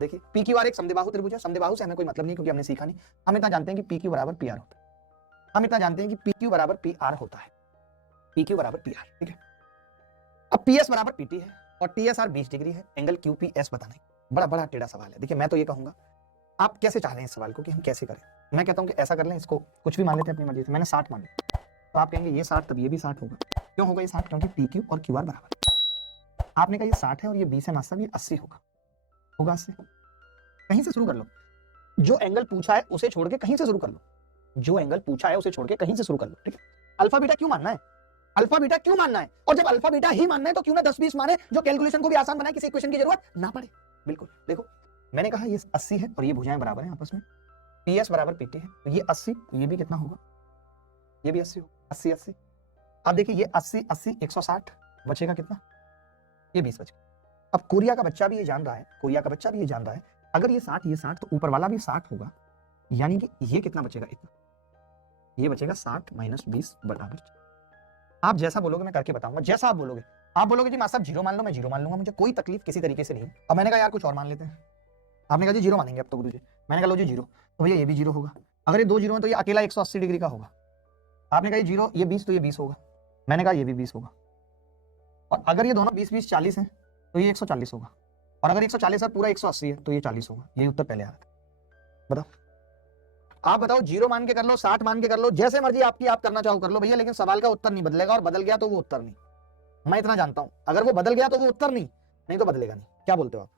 देखिए P Q R एक समद्विबाहु त्रिभुज है, समद्विबाहु से हमें कोई मतलब नहीं क्योंकि हमने सीखा नहीं। हम इतना जानते हैं कि पी क्यू बराबर पी आर होता है, हम इतना जानते हैं कि पी क्यू बराबर पी आर होता है, पी क्यू बराबर पी आर, ठीक है। अब पी एस बराबर पीटी है और टी एस आर 20 डिग्री है, एंगल क्यू पी एस बताना है। बड़ा बड़ा टेढ़ा सवाल है। देखिए मैं तो ये कहूंगा, आप कैसे चाह रहे हैं इस सवाल को कि हम कैसे करें। मैं कहता हूं कि ऐसा कर लें, इसको कुछ भी मान लेते हैं अपनी मर्जी से। मैंने 60 मान लिया, तो आप कहेंगे ये 60 तब ये भी 60 होगा। क्यों होगा ये 60? क्योंकि पी क्यू और क्यू आर बराबर। आपने कहा ये 60 है और ये 20 है मास्टर, ये 80 होगा। होगा 80। कहीं से शुरू कर लो, जो एंगल पूछा है उसे छोड़ के कहीं से शुरू कर लो, जो एंगल पूछा है उसे छोड़ के कहीं से शुरू कर लो, ठीक है। अल्फा बीटा क्यों मानना है, अल्फा बीटा क्यों मानना है? और जब अल्फा बीटा ही मानना है तो क्यों ना 10-20 माने, जो कैलकुलेशन को भी आसान बनाए, किसी इक्वेशन की जरूरत ना पड़े। बिल्कुल देखो, मैंने कहा ये 80 है और ये भुजाएं बराबर हैं आपस में, पी एस बराबर पीटी है, तो ये 80, ये भी कितना होगा, ये भी 80 होगा, 80 80। अब देखिए ये 80 80 160, बचेगा कितना, ये 20 बचेगा। अब कोरिया का बच्चा भी ये जान रहा है, कोरिया का बच्चा भी ये जान रहा है, अगर ये 60 तो ऊपर वाला भी 60 होगा, यानी कि ये कितना बचेगा, इतना, ये बचेगा 60 - 20 बराबर। आप जैसा बोलोगे मैं करके बताऊंगा, जैसा आप बोलोगे। आप बोलोगे जी मास्टर साहब 0 मान लो, मैं 0 मान लूंगा, मुझे कोई तकलीफ किसी तरीके से नहीं है। अब मैंने कहा यार कुछ और मान लेते हैं, आपने कहा जी 0 मानेंगे अब तो गुरुजी, मैंने कहा लो जी 0, तो भैया ये भी 0 होगा। अगर ये 2 0 है तो ये अकेला 180 डिग्री का होगा। आपने कहा ये 0, ये 20 तो ये 20 होगा, मैंने कहा ये भी 20 होगा। और अगर ये दोनों 20 20 40 है तो ये 140 होगा, और अगर 140 है पूरा 180 है तो ये 40 होगा। ये उत्तर पहले आ रहा था। बताओ, आप बताओ, 0 मान के कर लो, 60 मान के कर लो, जैसे मर्जी आपकी, आप करना चाहो कर लो भैया, लेकिन सवाल का उत्तर नहीं बदलेगा, और बदल गया तो वो उत्तर नहीं। मैं इतना जानता हूं, अगर वो बदल गया तो वो उत्तर नहीं तो बदलेगा नहीं। क्या बोलते हो आप?